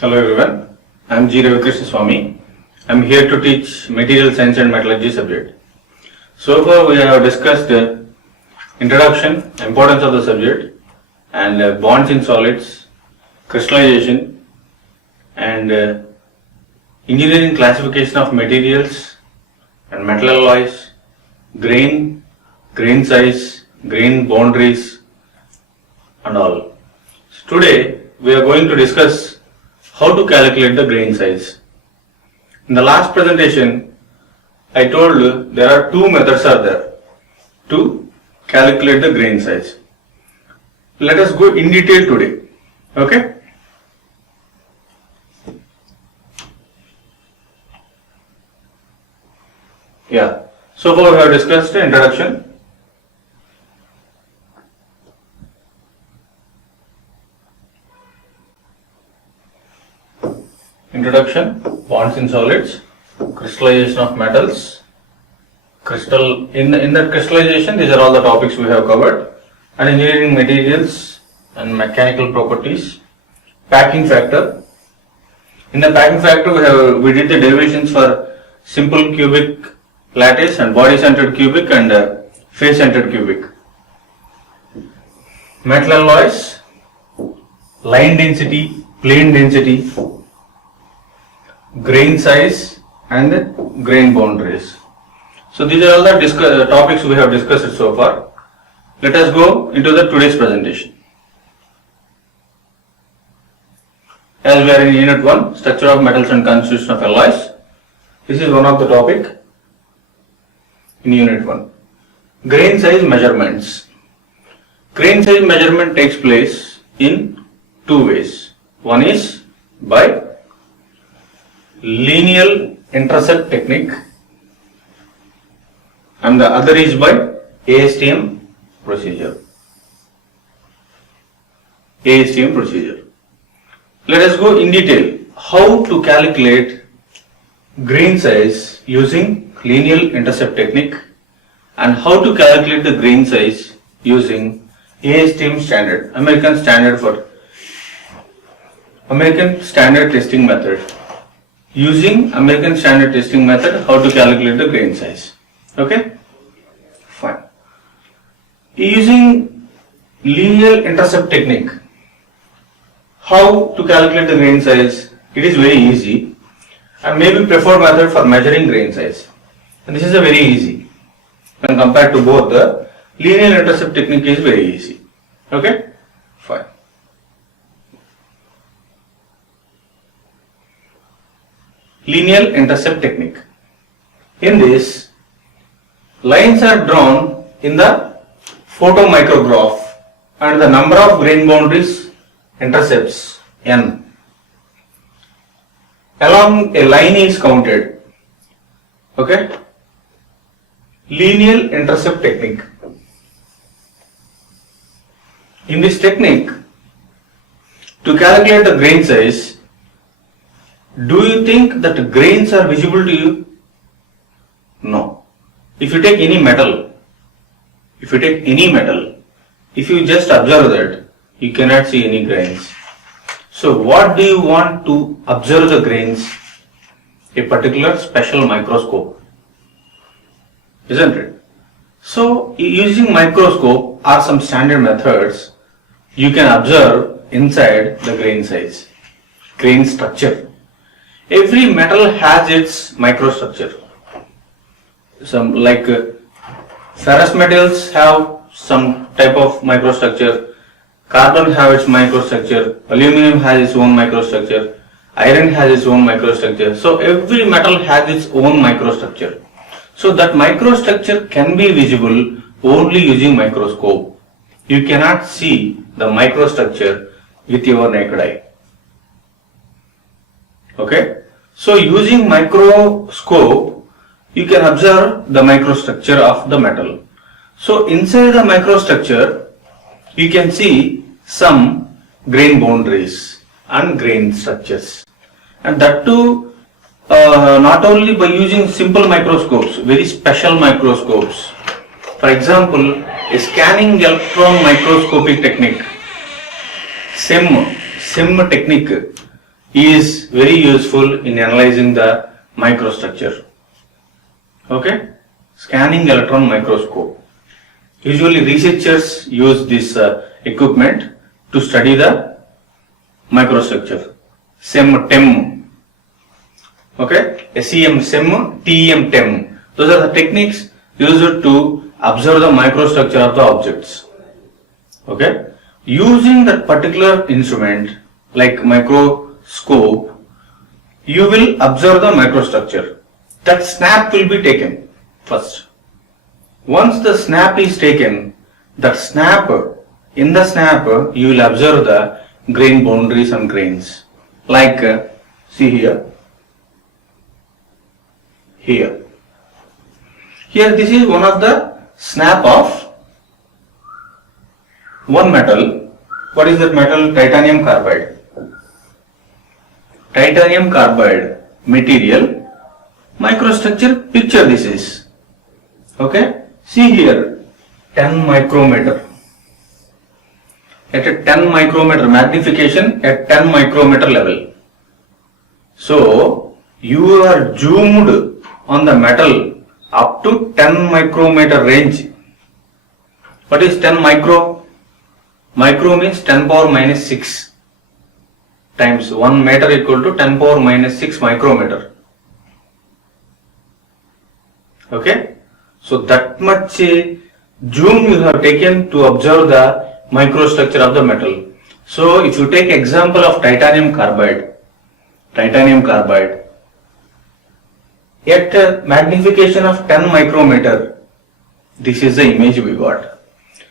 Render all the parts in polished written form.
Hello everyone, I am G. Ravikrishna Swami. I am here to teach Material Science and Metallurgy subject. So far we have discussed introduction, importance of the subject, and bonds in solids, crystallization, and engineering classification of materials and metal alloys, grain size, grain boundaries, and all. So today we are going to discuss how to calculate the grain size. In the last presentation, I told you there are two methods are there to calculate the grain size. Let us go in detail today. Okay? Yeah. So far we have discussed the introduction. Introduction, bonds in solids, crystallization of metals, in that crystallization, these are all the topics we have covered, and engineering materials and mechanical properties, packing factor. In the packing factor, we did the derivations for simple cubic lattice and body centered cubic and face centered cubic. Metal alloys, line density, plane density, grain size and grain boundaries. So these are all the topics we have discussed so far. Let us go into the today's presentation. As we are in Unit 1, Structure of Metals and Constitution of Alloys. This is one of the topic in Unit 1. Grain size measurements. Grain size measurement takes place in two ways. One is by lineal intercept technique and the other is by ASTM procedure. Let us go in detail how to calculate grain size using lineal intercept technique and how to calculate the grain size using ASTM standard, American Standard Testing Method. Using American Standard Testing Method, how to calculate the grain size. Okay? Fine. Using linear intercept technique, how to calculate the grain size? It is very easy and maybe preferred method for measuring grain size. And this is a very easy. When compared to both, the linear intercept technique is very easy. Okay? Fine. Linear intercept technique. In this, lines are drawn in the photomicrograph and the number of grain boundaries intercepts n. Along a line is counted. Okay? Linear intercept technique. In this technique, to calculate the grain size, do you think that grains are visible to you? No. If you take any metal, if you just observe that, you cannot see any grains. So what do you want to observe the grains? A particular special microscope, isn't it? So using microscope or some standard methods, you can observe inside the grain size, grain structure. Every metal has its microstructure. Some like ferrous metals have some type of microstructure, carbon have its microstructure, aluminum has its own microstructure, iron has its own microstructure. So every metal has its own microstructure. So that microstructure can be visible only using microscope. You cannot see the microstructure with your naked eye. Okay? So using microscope, you can observe the microstructure of the metal. So inside the microstructure, you can see some grain boundaries and grain structures. And that too, not only by using simple microscopes, very special microscopes. For example, a scanning electron microscopy technique, SEM technique. is very useful in analyzing the microstructure. Okay, scanning electron microscope. Usually researchers use this equipment to study the microstructure. SEM, TEM. Okay, SEM, SEM, TEM, TEM. Those are the techniques used to observe the microstructure of the objects. Okay, using that particular instrument like microscope, you will observe the microstructure. That snap will be taken first. Once the snap is taken, in the snap you will observe the grain boundaries and grains. Like see here. Here this is one of the snap of one metal. What is that metal? Titanium carbide. Titanium carbide material microstructure picture this is. Okay, see here 10 micrometer. At a 10 micrometer magnification at 10 micrometer level. So you are zoomed on the metal up to 10 micrometer range. What is 10 micro? Micro means 10 power minus 6 times 1 meter equal to 10 power minus 6 micrometer. Okay, so that much zoom you have taken to observe the microstructure of the metal. So if you take example of titanium carbide at a magnification of 10 micrometer, this is the image we got.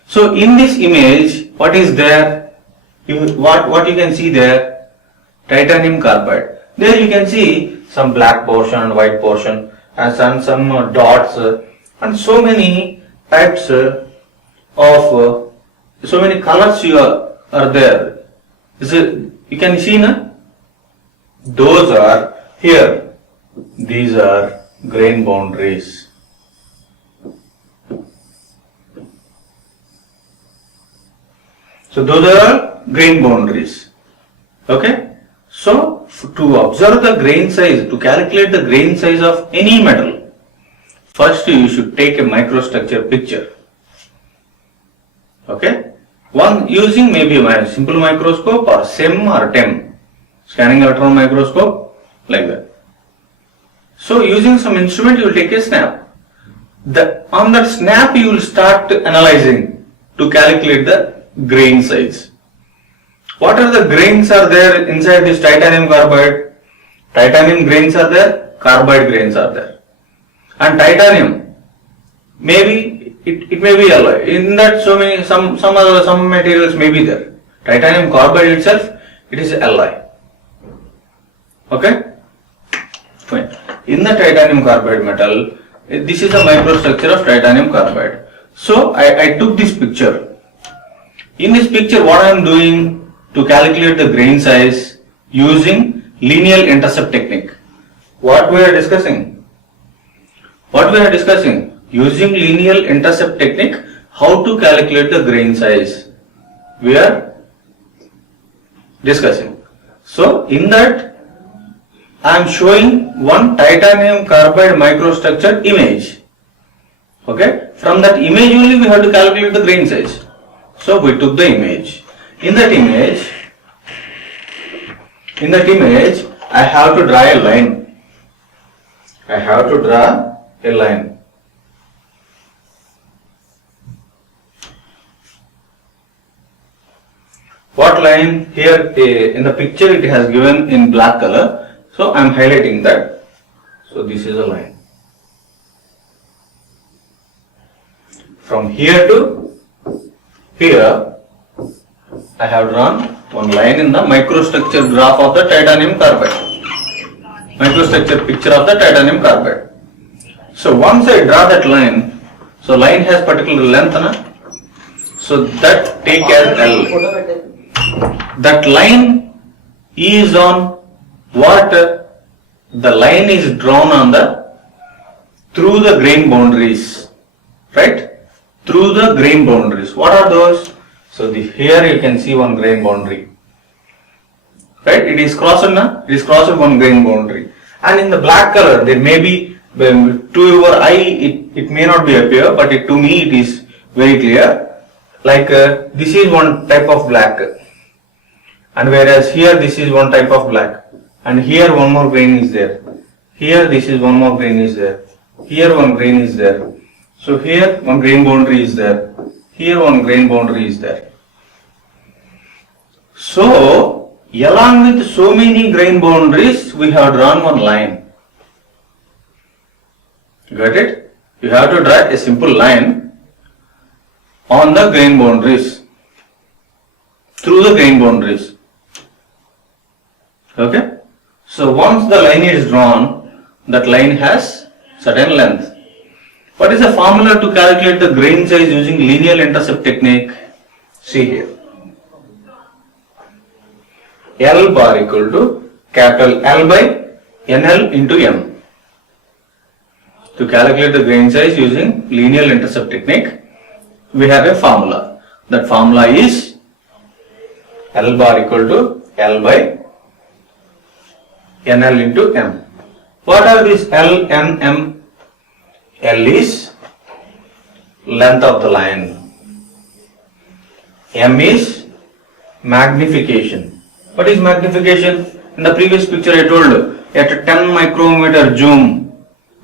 So in this image, what is there? What you can see there? Titanium carbide. There you can see some black portion and white portion and some dots and so many types of so many colors are there. You can see na? Those are here. These are grain boundaries. So those are grain boundaries. Okay. So to observe the grain size, to calculate the grain size of any metal, first you should take a microstructure picture. Okay. One using maybe a simple microscope or SEM or TEM, scanning electron microscope, like that. So using some instrument you will take a snap. On that snap you will start analyzing to calculate the grain size. What are the grains are there inside this titanium carbide? Titanium grains are there, carbide grains are there. And titanium, maybe it may be alloy. In that so many some materials may be there. Titanium carbide itself, it is alloy. Okay? Fine. In the titanium carbide metal, this is a microstructure of titanium carbide. So I took this picture. In this picture, what I am doing to calculate the grain size using linear intercept technique. What we are discussing? Using linear intercept technique, how to calculate the grain size. We are discussing. So in that, I am showing one titanium carbide microstructure image. Okay, from that image only we have to calculate the grain size. So we took the image. In that image, I have to draw a line. What line? Here in the picture it has given in black color. So I am highlighting that. So this is a line. From here to here, I have drawn one line in the microstructure graph of the titanium carbide. Microstructure picture of the titanium carbide. So once I draw that line, so line has particular length, na? So that take as L. That line is on what? The line is drawn on through the grain boundaries, right? Through the grain boundaries. What are those? So here you can see one grain boundary, right? It is crossed one grain boundary. And in the black color, there may be, to your eye, it may not be appear, but to me it is very clear. Like this is one type of black, and whereas here this is one type of black, and here one more grain is there. Here this is one more grain is there. Here one grain is there. So here one grain boundary is there. Here one grain boundary is there. So along with so many grain boundaries, we have drawn one line. Got it? You have to draw a simple line on the grain boundaries, through the grain boundaries. Okay? So once the line is drawn, that line has certain length. What is the formula to calculate the grain size using linear intercept technique? See here. L bar equal to capital L by NL into M. To calculate the grain size using linear intercept technique, we have a formula. That formula is L bar equal to L by NL into M. What are these L, N, M? L is length of the line. M is magnification. What is magnification? In the previous picture I told you, at 10 micrometer zoom,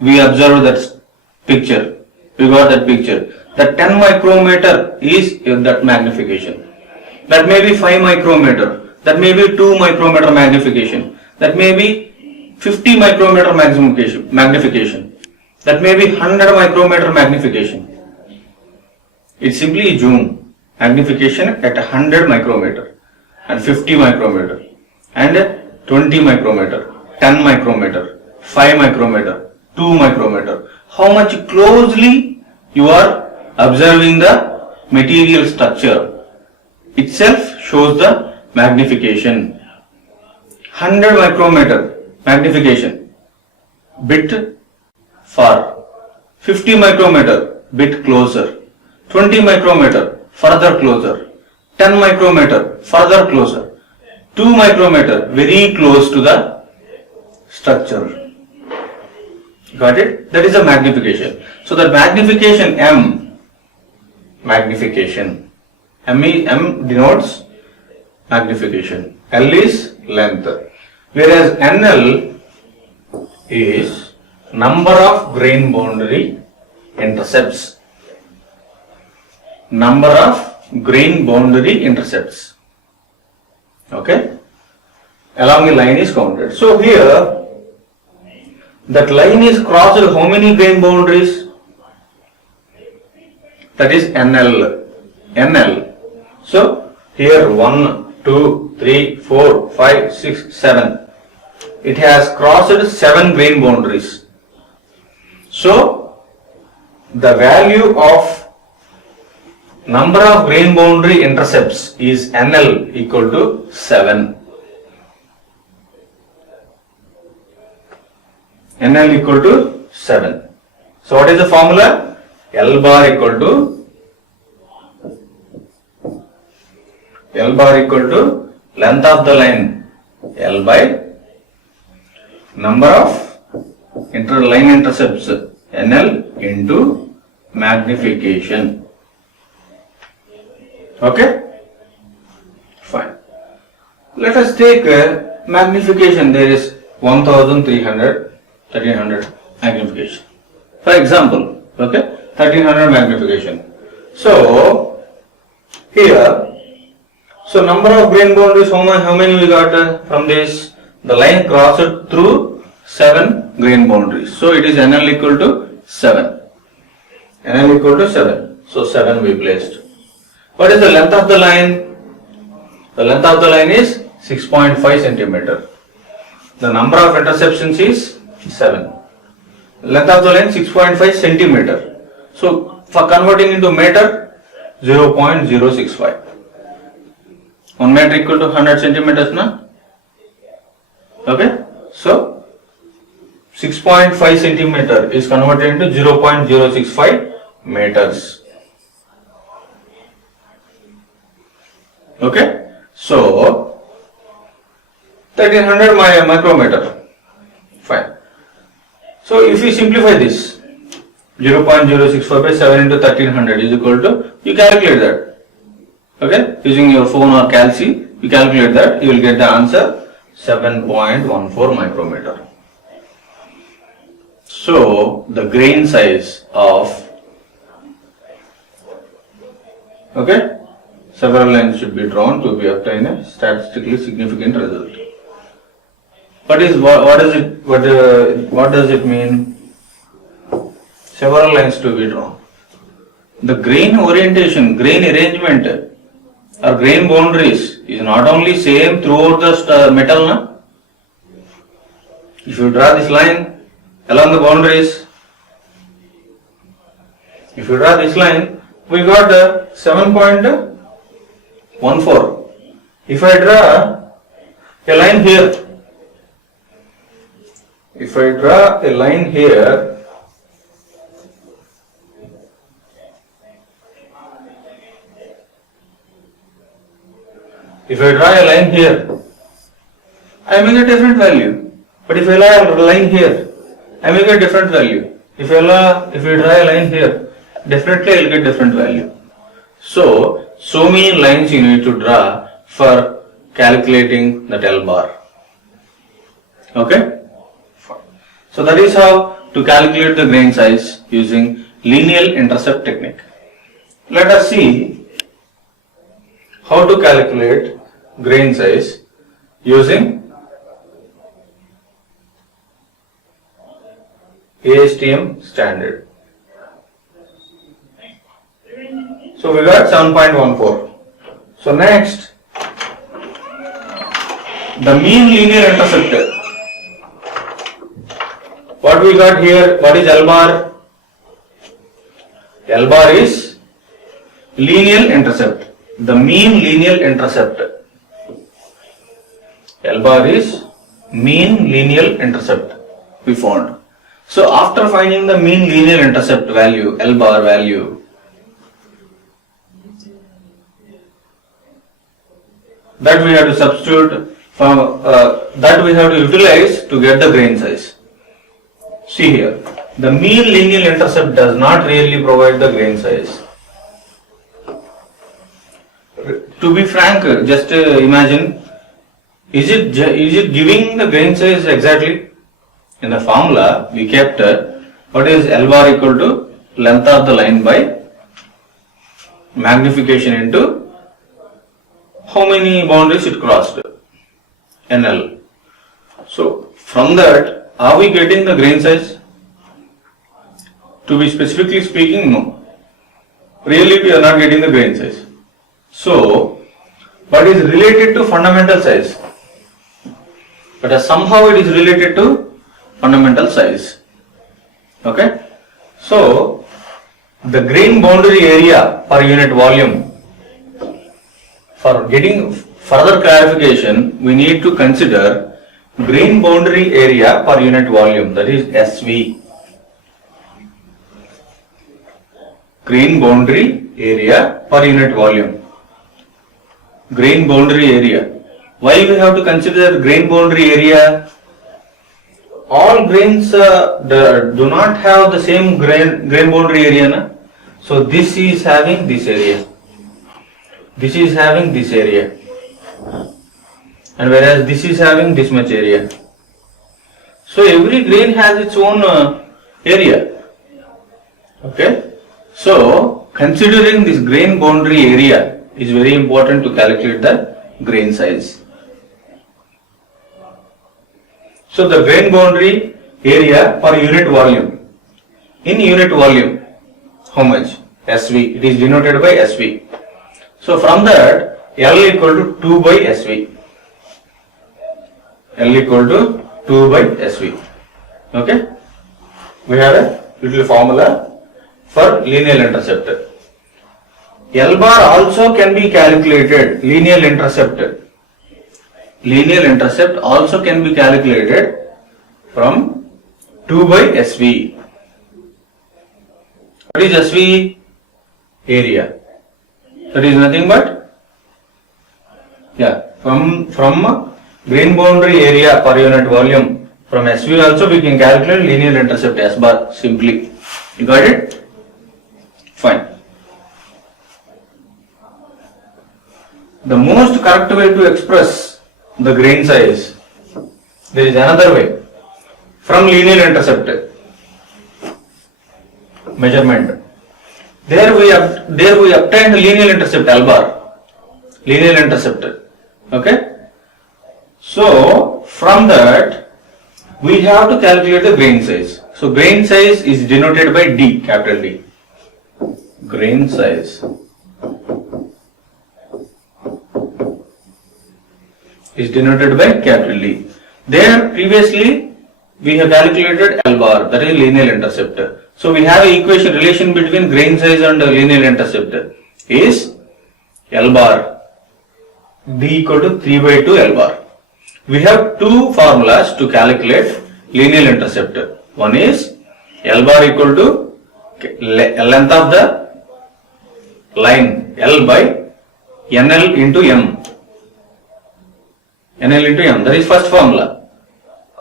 we observed that picture. We got that picture. That 10 micrometer is that magnification. That may be 5 micrometer. That may be 2 micrometer magnification. That may be 50 micrometer magnification. That may be 100 micrometer magnification. It's simply zoom. Magnification at 100 micrometer and 50 micrometer and 20 micrometer, 10 micrometer, 5 micrometer, 2 micrometer. How much closely you are observing the material structure itself shows the magnification. 100 micrometer magnification, bit far, 50 micrometer, bit closer, 20 micrometer, further closer, 10 micrometer, further closer, 2 micrometer, very close to the structure. Got it? That is the magnification. So the magnification M, magnification, M denotes magnification, L is length, whereas NL is number of grain boundary intercepts. Number of grain boundary intercepts. Okay? Along the line is counted. So here, that line is crossed how many grain boundaries? That is NL. NL. So here 1, 2, 3, 4, 5, 6, 7. It has crossed 7 grain boundaries. So, the value of number of grain boundary intercepts is NL equal to 7. NL equal to 7. So, what is the formula? L bar equal to length of the line L by number of line intercepts NL into magnification. Okay? Fine. Let us take magnification. There is 1300, 1300 magnification. For example, okay, 1300 magnification. So, here, so number of grain boundaries, how many we got from this? The line crossed through 7 grain boundaries. So, it is NL equal to 7. NL equal to 7. So, 7 we placed. What is the length of the line? The length of the line is 6.5 centimeter. The number of interceptions is 7. Length of the line 6.5 centimeter. So, for converting into meter, 0.065. 1 meter equal to 100 centimeters, na? Okay. So, 6.5 centimeter is converted into 0.065 meters. Okay. So, 1300 micrometer. Fine. So if you simplify this, 0.064 by 7 into 1300 is equal to, you calculate that. Okay, using your phone or calci, you calculate that, you will get the answer 7.14 micrometer. So the grain size of, okay, several lines should be drawn to be obtain a statistically significant result. What does it mean? Several lines to be drawn. The grain orientation, grain arrangement or grain boundaries is not only same throughout the metal. Na? If you draw this line along the boundaries, if you draw this line, we got 7.14. If I draw a line here, if I draw a line here, if I draw a line here, I may get different value. But if I draw a line here, I may get different value. If I draw a line here, definitely I will get different value. So many lines you need to draw for calculating that L bar. Okay? So that is how to calculate the grain size using lineal intercept technique. Let us see how to calculate grain size using ASTM standard. So we got 7.14. So next, the mean linear intercept. What we got here? What is L bar? L bar is linear intercept. The mean linear intercept. L bar is mean linear intercept we found. So after finding the mean linear intercept value, L bar value, that we have to substitute from that we have to utilize to get the grain size. See here, the mean linear intercept does not really provide the grain size. To be frank, just imagine, is it giving the grain size exactly? In the formula, we kept what is L bar equal to length of the line by magnification into how many boundaries it crossed, NL. So from that, are we getting the grain size? To be specifically speaking, no. Really, we are not getting the grain size. So, but is related to fundamental size. But somehow it is related to fundamental size. Okay. So, the grain boundary area per unit volume. For getting further clarification, we need to consider grain boundary area per unit volume, that is SV. Grain boundary area per unit volume. Grain boundary area. Why we have to consider grain boundary area? All grains do not have the same grain boundary area. Na? So this is having this area. This is having this area. And whereas this is having this much area. So every grain has its own area. Okay. So considering this grain boundary area is very important to calculate the grain size. So the grain boundary area per unit volume. In unit volume, how much? SV. It is denoted by SV. So from that, L equal to 2 by SV. L equal to 2 by SV. Okay. We have a little formula for linear intercept. L bar also can be calculated, linear intercept. Linear intercept also can be calculated from 2 by SV. What is SV? Area. That is nothing but, from grain boundary area per unit volume. From SV also we can calculate linear intercept S bar simply. You got it? Fine. The most correct way to express the grain size, there is another way. From linear intercept measurement. There we obtained linear intercept L bar. Linear intercept. Okay? So from that we have to calculate the grain size. So grain size is denoted by D, capital D. Grain size is denoted by capital D. There previously we have calculated L bar, that is linear intercept. So we have an equation relation between grain size and linear intercept is L bar D equal to 3 by 2 L bar. We have two formulas to calculate linear intercept. One is L bar equal to length of the line L by NL into M. NL into M, that is first formula.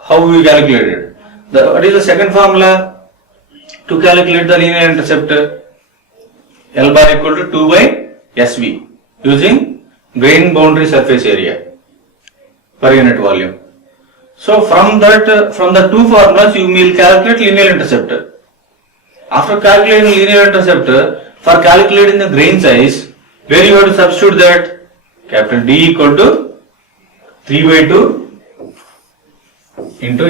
How we calculate it? What is the second formula? To calculate the linear intercept, L bar equal to 2 by SV using grain boundary surface area per unit volume. So from the two formulas you will calculate linear intercept. After calculating linear intercept, for calculating the grain size, where you have to substitute that capital D equal to 3 by 2 into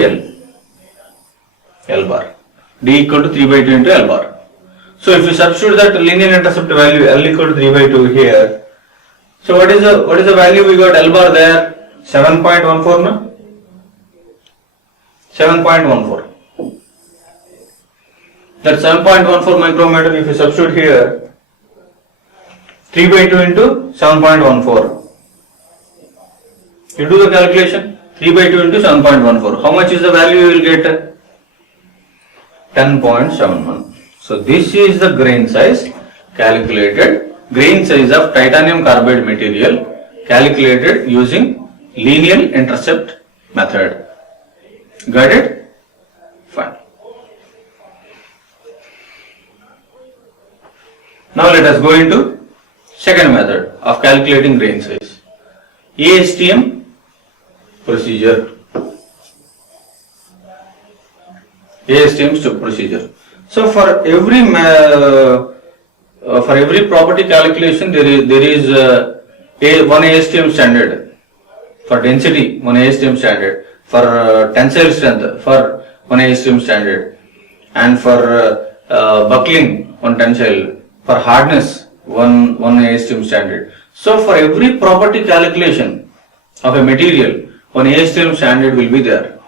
L bar. D equal to 3 by 2 into L bar. So if you substitute that linear intercept value L equal to 3 by 2 here, so what is the value we got L bar there? 7.14 no? 7.14. That 7.14 micrometer, if you substitute here 3 by 2 into 7.14. You do the calculation, 3 by 2 into 7.14. How much is the value you will get? 10.71. So this is the grain size calculated, grain size of titanium carbide material calculated using linear intercept method. Got it? Fine. Now let us go into second method of calculating grain size. ASTM procedure. ASTM procedure. So for every property calculation there is one ASTM standard. For density, one ASTM standard. For tensile strength, for one ASTM standard. And for buckling, one tensile. For hardness, one ASTM standard. So for every property calculation of a material, one ASTM standard will be there.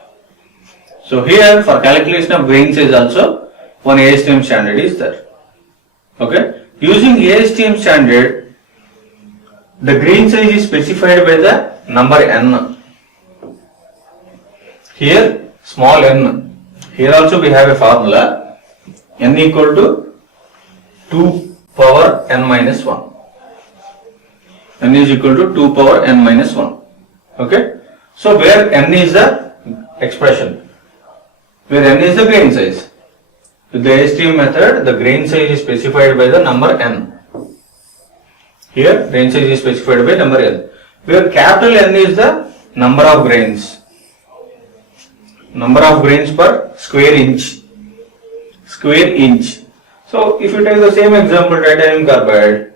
So here for calculation of grain size also, one ASTM standard is there. Okay. Using ASTM standard, the grain size is specified by the number n. Here small n. Here also we have a formula, n equal to 2 power n minus 1. N is equal to 2 power n minus 1. Okay. So where n is the expression, where n is the grain size. With the ASTM method, the grain size is specified by the number n. Here grain size is specified by number n, where capital N is the number of grains. Number of grains per square inch. Square inch. So if you take the same example, titanium carbide,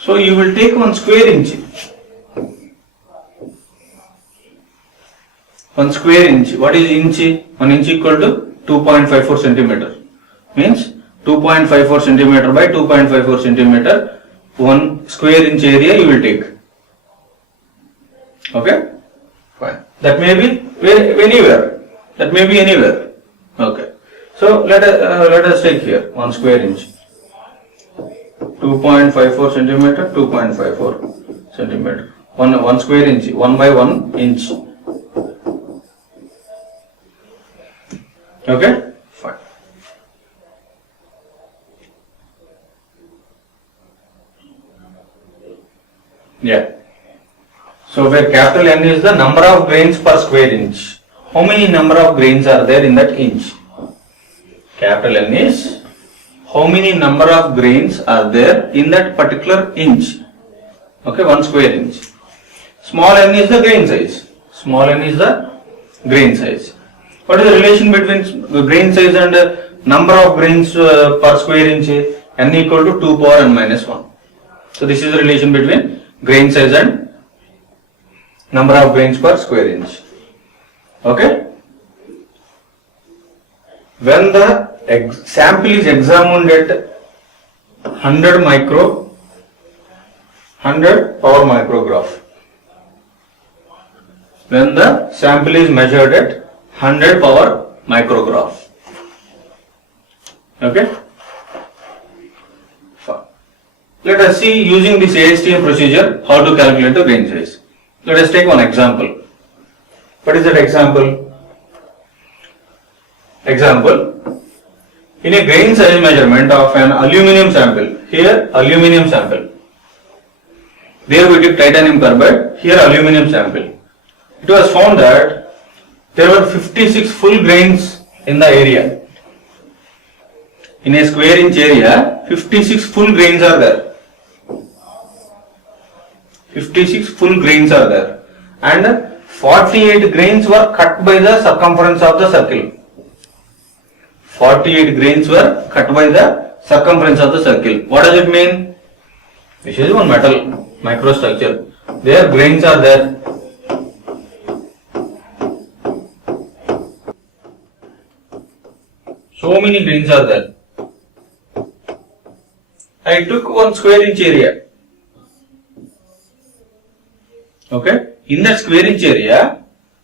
so you will take 1 square inch. 1 square inch. What is inch? 1 inch equal to 2.54 centimeter. Means 2.54 centimeter by 2.54 centimeter. 1 square inch area you will take. Okay? Fine. That may be anywhere. That may be anywhere. Okay. So let us take here 1 square inch. 2.54 centimeter, 2.54 centimeter. 1 square inch, 1 by 1 inch. Okay? Fine. Yeah. So where capital N is the number of grains per square inch. How many number of grains are there in that inch? Capital N is how many number of grains are there in that particular inch. Okay, 1 square inch. Small n is the grain size. Small n is the grain size. What is the relation between grain size and number of grains per square inch? N equal to 2 power n minus 1. So this is the relation between grain size and number of grains per square inch. Okay. When the sample is examined at 100 power micrograph. When the sample is measured at 100 power micrograph. Okay. Fine. Let us see using this ASTM procedure how to calculate the grain size. Let us take one example. What is that example? Example, in a grain size measurement of an aluminum sample, here aluminum sample, there we took titanium carbide, here aluminum sample. It was found that there were 56 full grains in the area. In a square inch area, 56 full grains are there. 56 full grains are there. And 48 grains were cut by the circumference of the circle. 48 grains were cut by the circumference of the circle. What does it mean? This is one metal microstructure. There grains are there. So many grains are there. I took 1 square inch area. Okay. In that square inch area,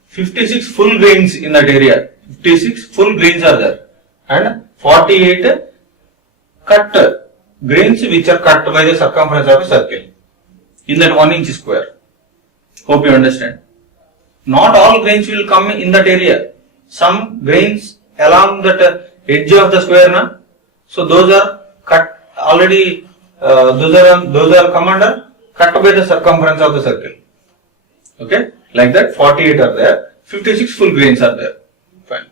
56 full grains in that area. 56 full grains are there. And 48 cut grains which are cut by the circumference of a circle. In that 1 inch square. Hope you understand. Not all grains will come in that area. Some grains along that edge of the square, na? So those are cut already. Those are come under cut by the circumference of the circle. Okay, like that 48 are there, 56 full grains are there. Fine.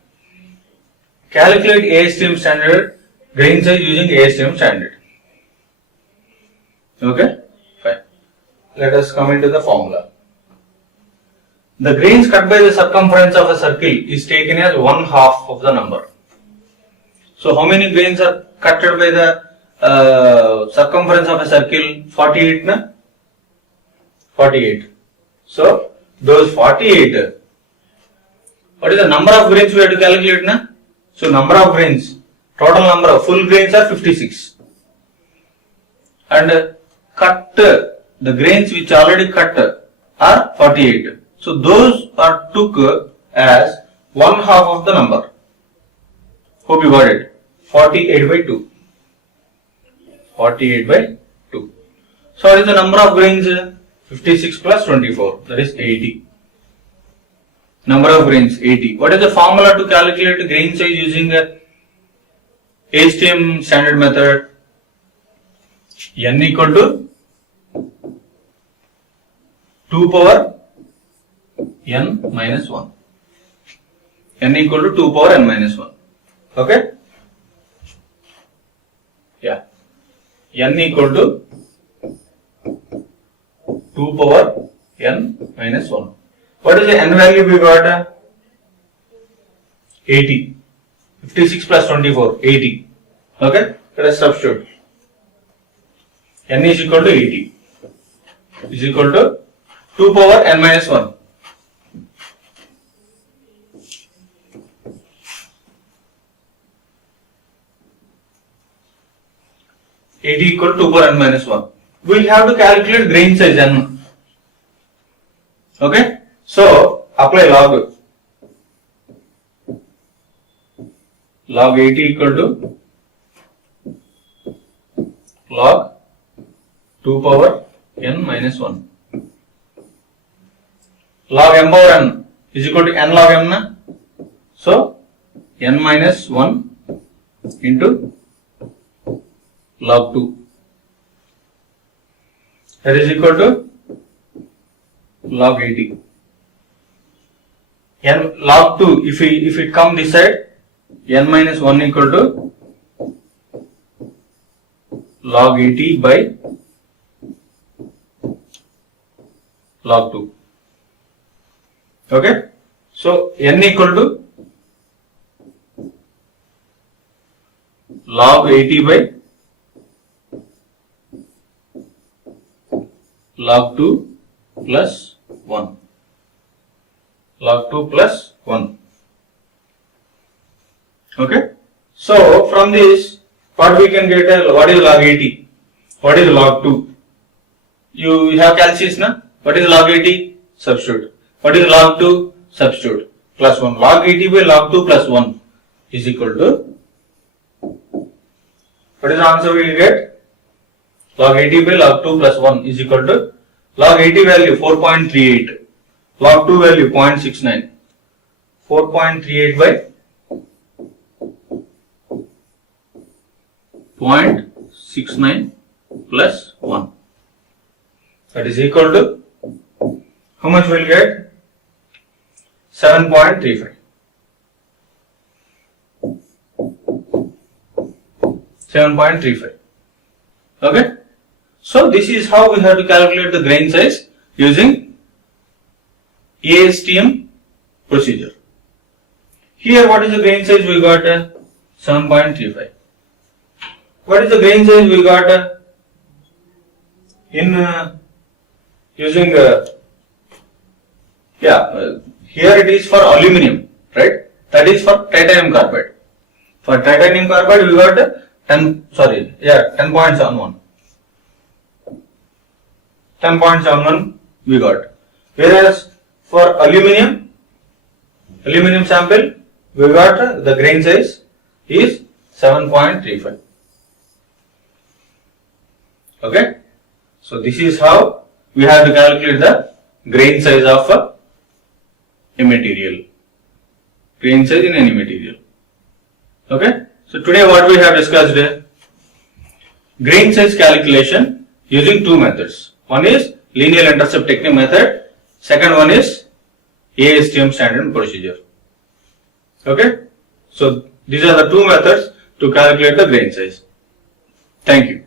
Calculate ASTM standard grain size using ASTM standard. Okay, fine. Let us come into the formula. The grains cut by the circumference of a circle is taken as 1/2 of the number. So how many grains are cut by the circumference of a circle? 48, na? 48. So those 48, what is the number of grains we have to calculate, na? So number of grains, total number of full grains are 56. And cut, the grains which already cut are 48. So those are took as 1/2 of the number. Hope you got it. 48 by 2. 48 by 2. So what is the number of grains? 56 plus 24, that is 80. Number of grains 80. What is the formula to calculate grain size using ASTM standard method? N equal to 2 power n minus 1. N equal to 2 power n minus 1. Okay? Yeah. N equal to 2 power n minus 1. What is the n value we got? 80. 56 plus 24, 80. Okay? Let us substitute. N is equal to 80. Is equal to 2 power n minus 1. Equal to 2 power n minus 1. We have to calculate grain size n. Okay? So, apply log. Log 80 equal to log 2 power n minus 1. Log m power n is equal to n log m, na? So, n minus 1 into log 2. That is equal to log 80. N log 2, if it come this side, n minus 1 equal to log 80 by log 2. Okay, so n equal to log 80 by log 2 plus 1. Log 2 plus 1. Okay, so from this, what we can get, what is log 80? What is log 2? You have calculus, na? What is log 80? Substitute. What is log 2? Substitute. Plus 1. Log 80 by log 2 plus 1 is equal to, what is the answer we will get? Log 80 by log 2 plus 1 is equal to, log 80 value 4.38, log 2 value 0.69, 4.38 by 0.69 plus 1, that is equal to, how much we will get? 7.35. 7.35. Okay, so this is how we have to calculate the grain size using ASTM procedure. Here, what is the grain size? We got 7.35. What is the grain size we got in using here it is for aluminum, right? That is for titanium carbide. For titanium carbide we got 10.71. 10.71 we got. Whereas for aluminum sample we got the grain size is 7.35. Okay, so this is how we have to calculate the grain size of a material. Grain size in any material. Okay, so today what we have discussed grain size calculation using two methods. One is linear intercept technique method. Second one is ASTM standard procedure. Okay, so these are the two methods to calculate the grain size. Thank you.